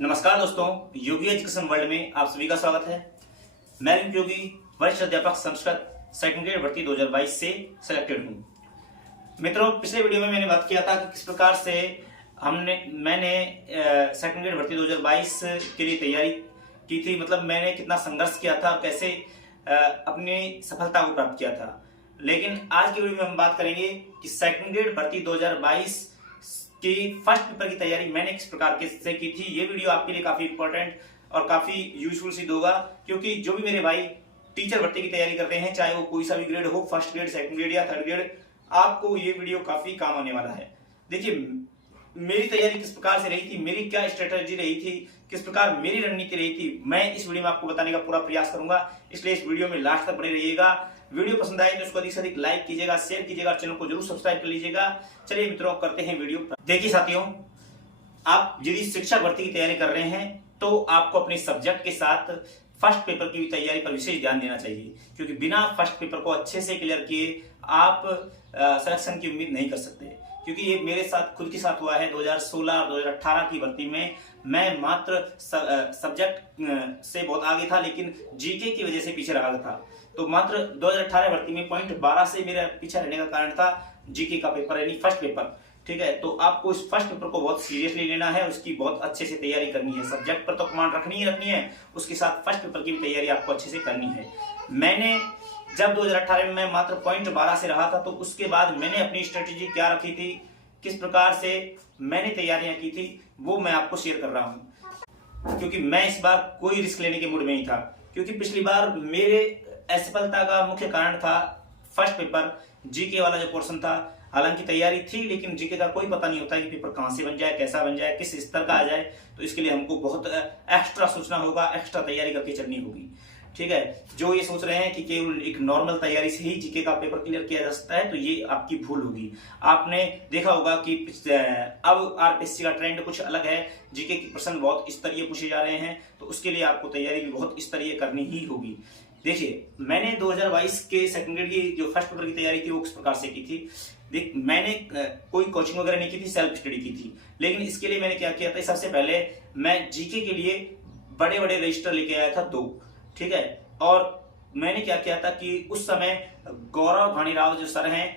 नमस्कार दोस्तों, योगी education world में आप सभी का स्वागत है। मैं योगी वरिष्ठ अध्यापक संस्कृत सेकंड ग्रेड भर्ती 2022 से सिलेक्टेड हूँ। मित्रों, पिछले वीडियो में मैंने बात किया था कि किस प्रकार से मैंने सेकंड ग्रेड भर्ती 2022 के लिए तैयारी की थी, मतलब मैंने कितना संघर्ष किया था और कैसे अपनी सफलता को प्राप्त किया था। लेकिन आज की वीडियो में हम बात करेंगे कि सेकंड ग्रेड भर्ती 2022 कि फर्स्ट पेपर की तैयारी मैंने किस प्रकार से की थी। ये वीडियो आपके लिए काफी इंपॉर्टेंट और काफी यूजफुल सिद्ध होगा, क्योंकि जो भी मेरे भाई टीचर भर्ती की तैयारी करते हैं, चाहे वो कोई सा भी ग्रेड हो, फर्स्ट ग्रेड, सेकंड ग्रेड या थर्ड ग्रेड, आपको ये वीडियो काफी काम आने वाला है। देखिए, मेरी तैयारी किस प्रकार से रही थी, मेरी क्या स्ट्रेटेजी रही थी, किस प्रकार मेरी रणनीति रही थी, मैं इस वीडियो में आपको बताने का पूरा प्रयास करूंगा। इसलिए इस वीडियो में लास्ट तक बने रहिएगा। वीडियो पसंद आए तो इसको अधिक से अधिक लाइक कीजिएगा, शेयर कीजिएगा, चैनल को जरूर सब्सक्राइब कर लीजिएगा। चलिए मित्रों, करते हैं वीडियो। देखिए साथियों, आप यदि शिक्षक भर्ती की तैयारी कर रहे हैं तो आपको अपने सब्जेक्ट के साथ फर्स्ट पेपर की तैयारी पर विशेष ध्यान देना चाहिए, क्योंकि बिना फर्स्ट पेपर को अच्छे से क्लियर किए आप सिलेक्शन की उम्मीद नहीं कर सकते। क्योंकि ये मेरे साथ खुद के साथ हुआ है। 2016 और 2018 की भर्ती में मैं मात्र सब्जेक्ट से बहुत आगे था, लेकिन जीके की वजह से पीछे रहा था। तो मात्र 2018 भर्ती में पॉइंट 12 से मेरा पीछे रहने का कारण था जीके का पेपर, यानी फर्स्ट पेपर। ठीक है, तो आपको इस फर्स्ट पेपर को बहुत सीरियसली लेना है, उसकी बहुत अच्छे से तैयारी करनी है। सब्जेक्ट पर तो कमांड रखनी ही रखनी है, उसके साथ फर्स्ट पेपर की भी तैयारी आपको अच्छे से करनी है। मैंने जब 2018 में मैं मात्र पॉइंट 12 से रहा था, तो उसके बाद मैंने अपनी स्ट्रेटेजी क्या रखी थी, किस प्रकार से मैंने तैयारियां की थी, वो मैं आपको शेयर कर रहा हूं। क्योंकि मैं इस बार कोई रिस्क लेने के मूड में नहीं था, क्योंकि पिछली बार मेरे असफलता का मुख्य कारण था फर्स्ट पेपर, जीके वाला जो पोर्शन था। हालांकि तैयारी थी, लेकिन जीके का कोई पता नहीं होता कि पेपर कहां से बन जाए, कैसा बन जाए, किस स्तर का आ जाए। तो इसके लिए हमको बहुत एक्स्ट्रा सोचना होगा, एक्स्ट्रा तैयारी करके चलनी होगी। ठीक है, जो ये सोच रहे हैं कि केवल एक नॉर्मल तैयारी से ही जीके का पेपर क्लियर किया जा सकता है, तो ये आपकी भूल होगी। आपने देखा होगा कि अब आरपीएससी का ट्रेंड कुछ अलग है, जीके के प्रश्न बहुत स्तरीय पूछे जा रहे हैं, तो उसके लिए आपको तैयारी भी बहुत स्तरीय करनी ही होगी। देखिए, मैंने 2022 के सेकंड ग्रेड की जो फर्स्ट पेपर की तैयारी थी वो किस प्रकार से की थी। देख, मैंने कोई कोचिंग वगैरह नहीं की थी, सेल्फ स्टडी की थी। लेकिन इसके लिए मैंने क्या किया था, सबसे पहले मैं जीके के लिए बड़े बड़े रजिस्टर लेके आया था 2। ठीक है, और मैंने क्या किया था कि उस समय गौरव भानीराव जो सर हैं,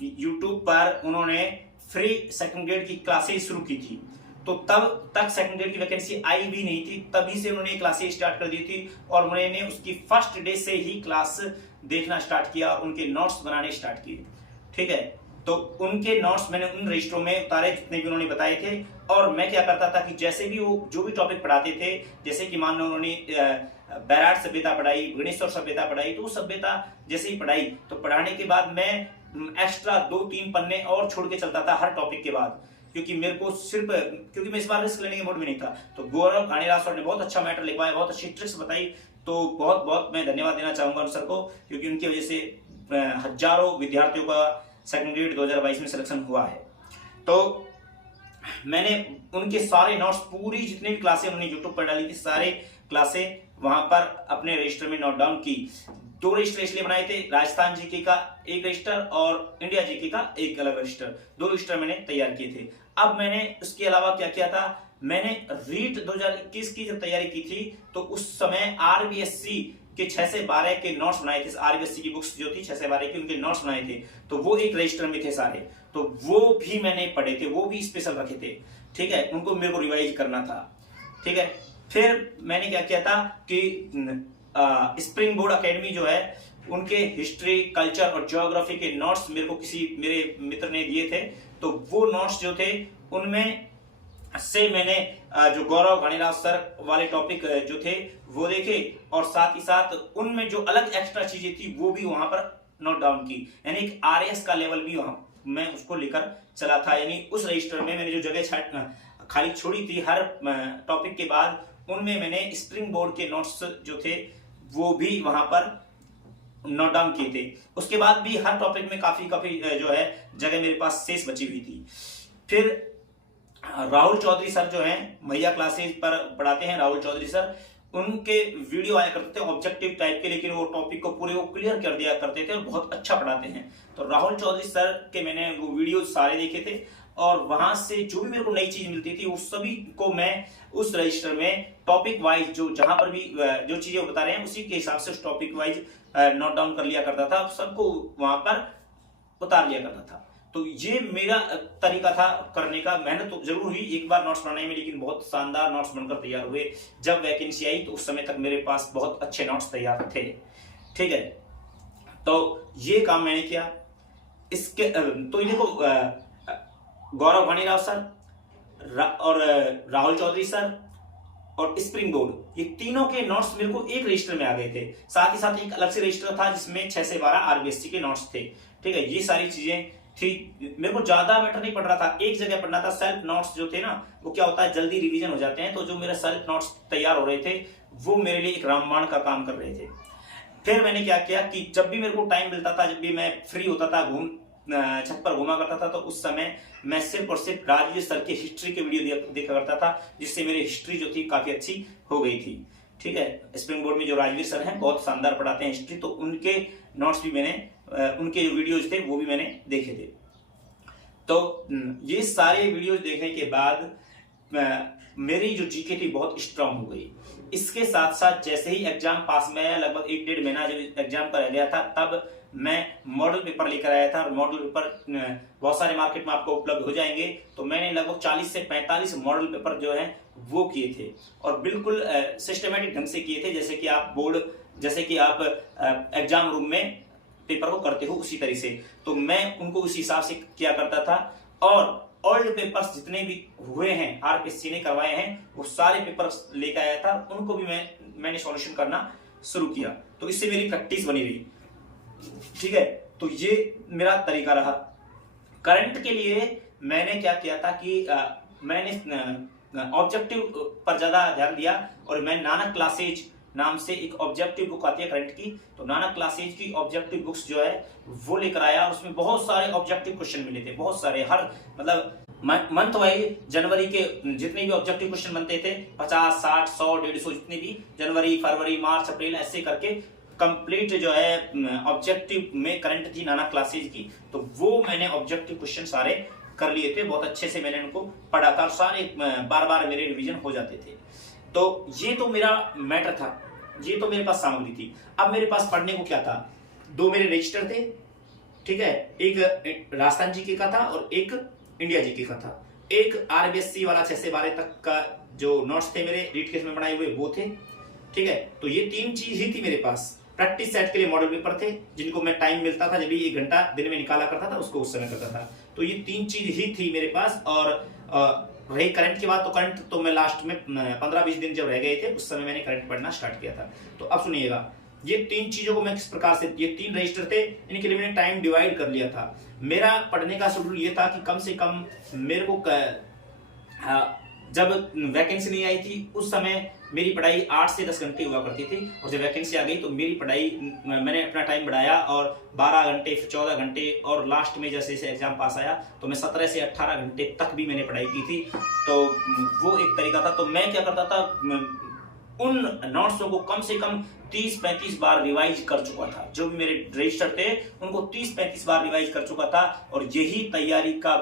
यूट्यूब पर उन्होंने फ्री सेकंड ग्रेड की क्लासेस शुरू की थी। तो तब तक सेकंड ग्रेड की वैकेंसी आई भी नहीं थी, तभी से उन्होंने क्लासेस स्टार्ट कर दी थी, और उन्होंने उसकी फर्स्ट डे से ही क्लास देखना स्टार्ट किया और उनके नोट्स बनाने स्टार्ट किए। ठीक है, तो उनके नोट्स मैंने उन रजिस्टरों में उतारे जितने भी उन्होंने बताए थे। और मैं क्या करता था कि जैसे भी वो जो भी टॉपिक पढ़ाते थे, जैसे कि मान लो उन्होंने बैराट सभ्यता पढ़ाई, भुवनेश्वर सभ्यता पढ़ाई, तो सभ्यता जैसे ही पढ़ाई, तो पढ़ाने के बाद मैं एक्स्ट्रा 2-3 पन्ने और छोड़ के चलता था हर टॉपिक के बाद, क्योंकि मेरे को क्योंकि मैं इस बार रिस्क लेने के मूड में नहीं था। तो गौरव भानीराव सर ने बहुत अच्छा मैटर लिखवाया, बहुत अच्छी ट्रिक्स बताई, तो बहुत बहुत मैं धन्यवाद देना चाहूंगा उन सर को, क्योंकि उनकी वजह से हजारों विद्यार्थियों का सेकंड ग्रेड 2022 में सिलेक्शन हुआ है। तो मैंने उनके सारे नोट्स, पूरी जितनी भी क्लासें उन्होंने यूट्यूब पर डाली थी, सारे क्लासें वहां पर अपने रजिस्टर में नोट डाउन की। 2 रजिस्टर इसलिए बनाए थे, राजस्थान जीके का एक रजिस्टर और इंडिया जीके का एक अलग रजिस्टर, 2 रजिस्टर मैंने तैयार किए थे। अब मैंने उसके अलावा क्या किया था, मैंने रीट 2021 की जब तैयारी की थी, तो उस समय आरबीएससी के 6 से 12 के नोट्स बनाए थे। आरबीएससी की बुक्स जो थी 6 से 12 की, उनके नोट्स बनाए थे, तो वो एक रजिस्टर में थे सारे, तो वो भी मैंने पढ़े थे, वो भी स्पेशल रखे थे। ठीक है, उनको मेरे को रिवाइज करना था। ठीक है, फिर मैंने क्या किया था कि स्प्रिंग बोर्ड एकेडमी जो है, उनके हिस्ट्री, कल्चर और ज्योग्राफी के नोट्स मेरे को किसी मेरे मित्र ने दिए थे। तो वो नोट्स जो थे, उनमें से मैंने जो गौरव भानीराव सर वाले टॉपिक जो थे वो देखे, और साथ ही साथ उनमें जो अलग एक्स्ट्रा चीजें थी वो भी वहां पर नोट डाउन की। यानी एक आरएस का लेवल भी वहां मैं उसको लेकर चला था। यानी उस रजिस्टर में मैंने जो जगह खाली छोड़ी थी हर टॉपिक के बाद, उनमें मैंने स्प्रिंग बोर्ड के नोट्स जो थे वो भी वहां पर नोट डाउन किए थे। उसके बाद भी हर टॉपिक में काफी जो है जगह मेरे पास शेष बची हुई थी। फिर राहुल चौधरी सर जो हैं, मैया क्लासेस पर पढ़ाते हैं राहुल चौधरी सर, उनके वीडियो आया करते थे ऑब्जेक्टिव टाइप के, लेकिन वो टॉपिक को पूरे वो क्लियर कर दिया करते थे और बहुत अच्छा पढ़ाते हैं। तो राहुल चौधरी सर के मैंने वो वीडियो सारे देखे थे, और वहां से जो भी मेरे को नई चीज मिलती थी उस सभी को मैं उस रजिस्टर में टॉपिक वाइज जो जहां पर भी जो चीजें बता रहे हैं उसी के हिसाब से उस टॉपिक वाइज नोट डाउन कर लिया करता था, सबको वहां पर उतार लिया करता था। तो ये मेरा तरीका था करने का। मेहनत तो जरूर हुई एक बार नोट्स बनाने में, लेकिन बहुत शानदार नोट्स बनकर तैयार हुए। जब वैकेंसी आई तो उस समय तक मेरे पास बहुत अच्छे नोट्स तैयार थे। ठीक है, तो ये काम मैंने किया। इसके तो ये देखो, गौरव भानीराव सर और राहुल चौधरी सर और स्प्रिंग बोर्ड, ये तीनों के नोट्स मेरे को एक रजिस्टर में आ गए थे। साथ ही साथ एक अलग से रजिस्टर था जिसमें 6 से 12 आरबीएससी के नोट्स थे। ठीक है, ये सारी चीजें थी। मेरे को ज्यादा मैटर नहीं पड़ रहा था, एक जगह पढ़ना था। सेल्फ नोट्स जो थे ना, वो क्या होता है जल्दी रिवीजन हो जाते हैं। तो जो मेरे सेल्फ नोट्स तैयार हो रहे थे वो मेरे लिए एक रामबाण का काम कर रहे थे। फिर मैंने क्या किया कि जब भी मेरे को टाइम मिलता था, जब भी मैं फ्री होता था, छत पर घूमा करता था, तो उस समय मैं सिर्फ और सिर्फ राजवीर सर के हिस्ट्री के वीडियो देखा करता था, जिससे मेरी हिस्ट्री जो थी काफी अच्छी हो गई थी। ठीक है, स्प्रिंग बोर्ड में जो राजवीर सर हैं बहुत शानदार पढ़ाते हैं हिस्ट्री, तो उनके नोट्स भी मैंने, उनके जो वीडियोज थे वो भी मैंने देखे थे। तो ये सारे वीडियोज देखने के बाद मेरी जो जीके थी बहुत स्ट्रांग हो गई। इसके साथ साथ जैसे ही एग्जाम पास में आया, लगभग 1-1.5 महीना जब एग्जाम का रह गया था, तब मैं मॉडल पेपर लेकर आया था। और मॉडल पेपर बहुत सारे मार्केट में आपको उपलब्ध हो जाएंगे। तो मैंने लगभग 40 से 45 मॉडल पेपर जो है वो किए थे, और बिल्कुल सिस्टमेटिक ढंग से किए थे, जैसे कि आप एग्जाम रूम में पेपर को करते हो उसी तरह से। तो मैं उनको उसी हिसाब से किया करता था। और ओल्ड पेपर्स जितने भी हुए हैं, आरपीएससी ने करवाए हैं, वो सारे पेपर्स लेकर आया था, उनको भी मैंने सॉल्यूशन करना शुरू किया। तो इससे मेरी प्रैक्टिस बनी रही। ठीक है, तो ये मेरा तरीका रहा। करंट के लिए मैंने क्या किया था कि मैंने ऑब्जेक्टिव पर ज्यादा ध्यान दिया, और मैं नानक क्लासेज नाम से एक ऑब्जेक्टिव बुक आती है करंट की, तो नानक क्लासेज की ऑब्जेक्टिव बुक्स जो है वो लेकर आया। और उसमें बहुत सारे ऑब्जेक्टिव क्वेश्चन मिले थे, बहुत सारे, हर मतलब मंथ वाइज जनवरी के जितने भी ऑब्जेक्टिव क्वेश्चन बनते थे, 50, 60, 100, 150 जितने भी, जनवरी, फरवरी, मार्च, अप्रैल, ऐसे करके कंप्लीट जो है ऑब्जेक्टिव में करंट थी नानक क्लासेज की। तो वो मैंने ऑब्जेक्टिव क्वेश्चन सारे कर लिए थे, बहुत अच्छे से मैंने उनको पढ़ा था, सारे बार बार मेरे रिवीजन हो जाते थे। तो ये तो मेरा मैटर था, ये तो मेरे पास सामग्री थी। अब मेरे पास पढ़ने को क्या था, 2 मेरे रजिस्टर थे। ठीक है, एक राजस्थान जीके का था और एक इंडिया जीके का था। एक आरबीएससी वाला 6 से 12 तक का जो नोट्स थे मेरे रीड केस में बनाए हुए वो थे। ठीक है, तो ये 3 चीज ही थी मेरे पास। प्रैक्टिस सेट के लिए मॉडल पेपर थे, जिनको मैं टाइम मिलता था, जब भी 1 घंटा दिन में निकाला करता था, उसको उस समय करता था। तो ये 3 चीज ही थी मेरे पास। और रही करंट की बात, तो करंट तो मैं लास्ट में 15-20 दिन जब रह गए थे, उस समय मैंने करंट पढ़ना स्टार्ट किया था। तो अब सुनिएगा, ये 3 चीजों को मैं किस प्रकार से, ये 3 रजिस्टर थे, इनके लिए मैंने टाइम डिवाइड कर लिया था। मेरा पढ़ने का शेड्यूल ये था कि कम से कम मेरे को जब वैकेंसी नहीं आई थी उस समय मेरी पढ़ाई 8 से 10 घंटे हुआ करती थी, और जब वैकेंसी आ गई तो मेरी पढ़ाई, मैंने अपना टाइम बढ़ाया और 12 घंटे, फिर 14 घंटे, और लास्ट में जैसे जैसे एग्जाम पास आया तो मैं 17 से 18 घंटे तक भी मैंने पढ़ाई की थी। तो वो एक तरीका था। तो मैं क्या करता था, उन नोट्सों को कम से कम 30-35 बार रिवाइज कर चुका था। जो भी मेरे रजिस्टर थे उनको 30-35 बार रिवाइज कर चुका था। और यही तैयारी का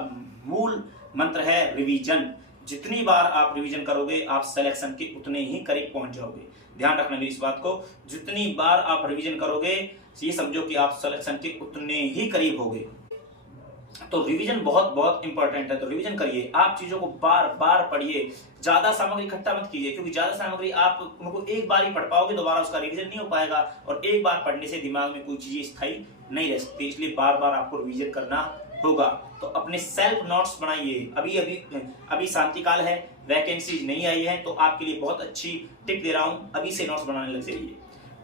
मूल मंत्र है, रिवीजन। जितनी बार आप रिवीजन करोगे आप सिलेक्शन के उतने ही करीब पहुंच जाओगे। ध्यान रखना मेरी इस बात को, जितनी बार आप रिवीजन करोगे ये समझो कि आप सिलेक्शन के उतने ही करीब होगे। तो रिवीजन बहुत बहुत इंपॉर्टेंट है। तो रिवीजन करिए, आप चीजों को बार बार पढ़िए, ज्यादा सामग्री इकट्ठा मत कीजिए, क्योंकि ज्यादा सामग्री आप उनको एक बार ही पढ़ पाओगे, दोबारा उसका रिवीजन नहीं हो पाएगा। और एक बार पढ़ने से दिमाग में कोई चीज स्थायी नहीं रह सकती, इसलिए बार बार आपको रिवीजन करना होगा। तो अपने सेल्फ नोट्स बनाइए। अभी शांति काल है, वैकेंसी नहीं आई है, तो आपके लिए बहुत अच्छी टिप दे रहा हूं, अभी से नोट्स बनाने लग जाइए।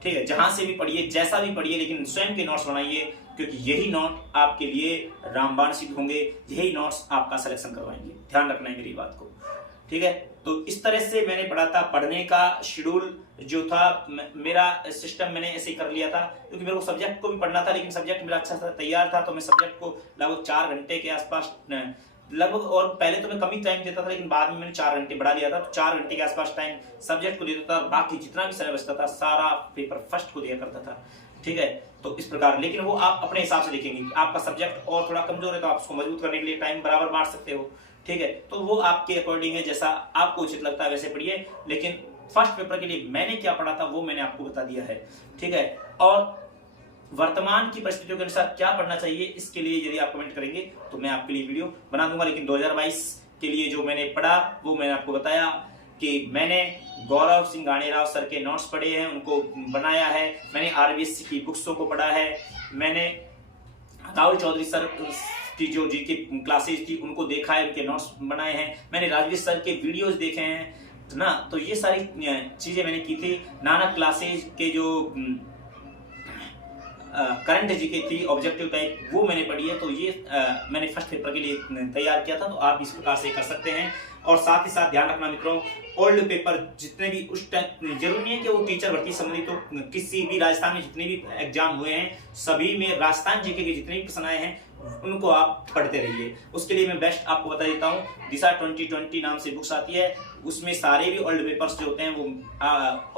ठीक है, जहां से भी पढ़िए, जैसा भी पढ़िए, लेकिन स्वयं के नोट्स बनाइए, क्योंकि यही नोट आपके लिए रामबाण सिद्ध होंगे, यही नोट्स आपका सिलेक्शन करवाएंगे। ध्यान रखना है मेरी बात को। ठीक है, तो इस तरह से मैंने पढ़ा था। पढ़ने का शेड्यूल जो था मेरा सिस्टम मैंने ऐसे ही कर लिया था, क्योंकि मेरे को सब्जेक्ट को भी पढ़ना था, लेकिन सब्जेक्ट मेरा अच्छा तैयार था। तो मैं सब्जेक्ट को लगभग 4 घंटे के आसपास लगभग, और पहले तो मैं कम ही टाइम देता था, लेकिन बाद में मैंने 4 घंटे बढ़ा दिया था। तो 4 घंटे के आसपास टाइम सब्जेक्ट को देता था, बाकी जितना भी समय बचता था सारा पेपर फर्स्ट को दिया करता था। ठीक है। तो इस प्रकार, लेकिन वो आप अपने हिसाब से देखेंगे। आपका सब्जेक्ट और थोड़ा कमजोर है तो आप उसको मजबूत करने के लिए टाइम बराबर बांट सकते हो, ठीक है। तो वो आपके अकॉर्डिंग है, जैसा आपको उचित लगता है वैसे पढ़िए। लेकिन फर्स्ट पेपर के लिए मैंने क्या पढ़ा था वो मैंने आपको बता दिया है, ठीक है। और वर्तमान की परिस्थितियों के अनुसार क्या पढ़ना चाहिए, इसके लिए यदि आप कमेंट करेंगे तो मैं आपके लिए वीडियो बना दूंगा। लेकिन 2022 के लिए जो मैंने पढ़ा वो मैंने आपको बताया कि मैंने गौरव सिंह गाणेराव सर के नोट्स पढ़े हैं, उनको बनाया है। मैंने आरबीएससी की बुक्सों को पढ़ा है। मैंने राहुल चौधरी सर की जो जीके क्लासेस थी उनको देखा है, उनके नोट्स बनाए हैं। मैंने राजवीर सर के वीडियोस देखे हैं ना, तो ये सारी चीजें मैंने की थी। नाना क्लासेस के जो करंट जीके थी ऑब्जेक्टिव टाइप, वो मैंने पढ़ी है। तो ये मैंने फर्स्ट पेपर के लिए तैयार किया था, तो आप इस प्रकार से कर सकते हैं। और साथ ही साथ ध्यान रखना मित्रों, ओल्ड पेपर जितने भी उस टाइम, जरूरी नहीं है कि वो टीचर भर्ती संबंधित तो किसी भी राजस्थान में जितने भी एग्जाम हुए हैं सभी में राजस्थान जीके के जितने भी प्रश्न आए हैं उनको आप पढ़ते रहिए। उसके लिए मैं बेस्ट आपको बता देता हूँ, दिशा 2020 नाम से बुक्स आती है, उसमें सारे भी ओल्ड पेपर्स जो होते हैं वो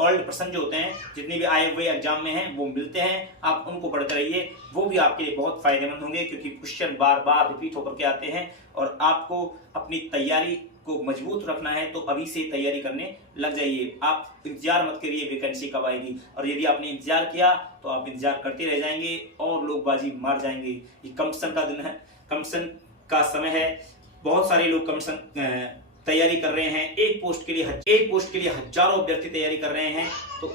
ओल्ड प्रश्न जो होते हैं जितने भी आए हुए एग्जाम में हैं वो मिलते हैं, आप उनको पढ़ते रहिए। वो भी आपके लिए बहुत फायदेमंद होंगे क्योंकि क्वेश्चन बार बार रिपीट होकर के आते हैं। और आपको अपनी तैयारी को मजबूत रखना है तो अभी से तैयारी करने लग जाइए। आप इंतजार मत करिए वैकेंसी कब आएगी, और यदि आपने इंतजार किया तो आप इंतजार करते रह जाएंगे और लोग बाजी मार जाएंगे। ये कंपटीशन का दिन है, कंपटीशन का समय है। बहुत सारे लोग कंपटीशन तैयारी कर रहे हैं, एक पोस्ट के लिए हजारों अभ्यर्थी तैयारी कर रहे हैं। तो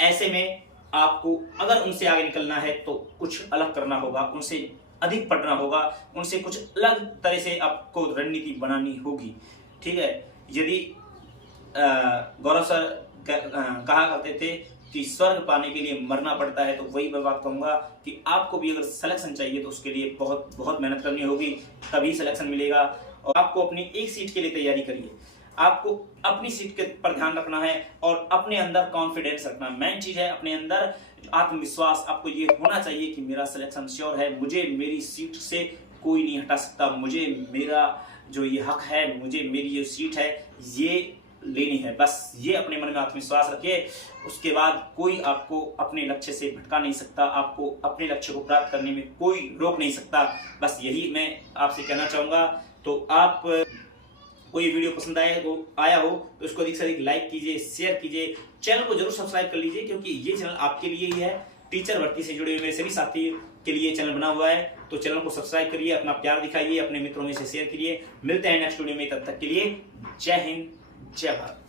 ऐसे में आपको अगर उनसे आगे निकलना है तो कुछ अलग करना होगा, उनसे अधिक पढ़ना होगा, उनसे कुछ अलग तरह से आपको रणनीति बनानी होगी, ठीक है। यदि गौरव सर कहा करते थे कि स्वर्ग पाने के लिए मरना पड़ता है, तो वही मैं बात कहूंगा कि आपको भी अगर सिलेक्शन चाहिए तो उसके लिए बहुत बहुत मेहनत करनी होगी, तभी सिलेक्शन मिलेगा। और आपको अपनी एक सीट के लिए तैयारी करिए, आपको अपनी सीट के पर ध्यान रखना है और अपने अंदर कॉन्फिडेंस रखना। मेन चीज है अपने अंदर आत्मविश्वास। आपको ये होना चाहिए कि मेरा सिलेक्शन श्योर है, मुझे मेरी सीट से कोई नहीं हटा सकता, मुझे मेरा जो ये हक है, मुझे मेरी जो सीट है ये लेनी है। बस ये अपने मन में आत्मविश्वास रखिए, उसके बाद कोई आपको अपने लक्ष्य से भटका नहीं सकता, आपको अपने लक्ष्य को प्राप्त करने में कोई रोक नहीं सकता। बस यही मैं आपसे कहना चाहूंगा। तो आप कोई वीडियो पसंद आया हो तो उसको अधिक से अधिक लाइक कीजिए, शेयर कीजिए, चैनल को जरूर सब्सक्राइब कर लीजिए क्योंकि ये चैनल आपके लिए ही है। टीचर भर्ती से जुड़े हुए मेरे सभी साथी के लिए चैनल बना हुआ है, तो चैनल को सब्सक्राइब करिए, अपना प्यार दिखाइए, अपने मित्रों में से शेयर करिए। मिलते हैं नेक्स्ट वीडियो में, तब तक के लिए जय हिंद, जय भारत।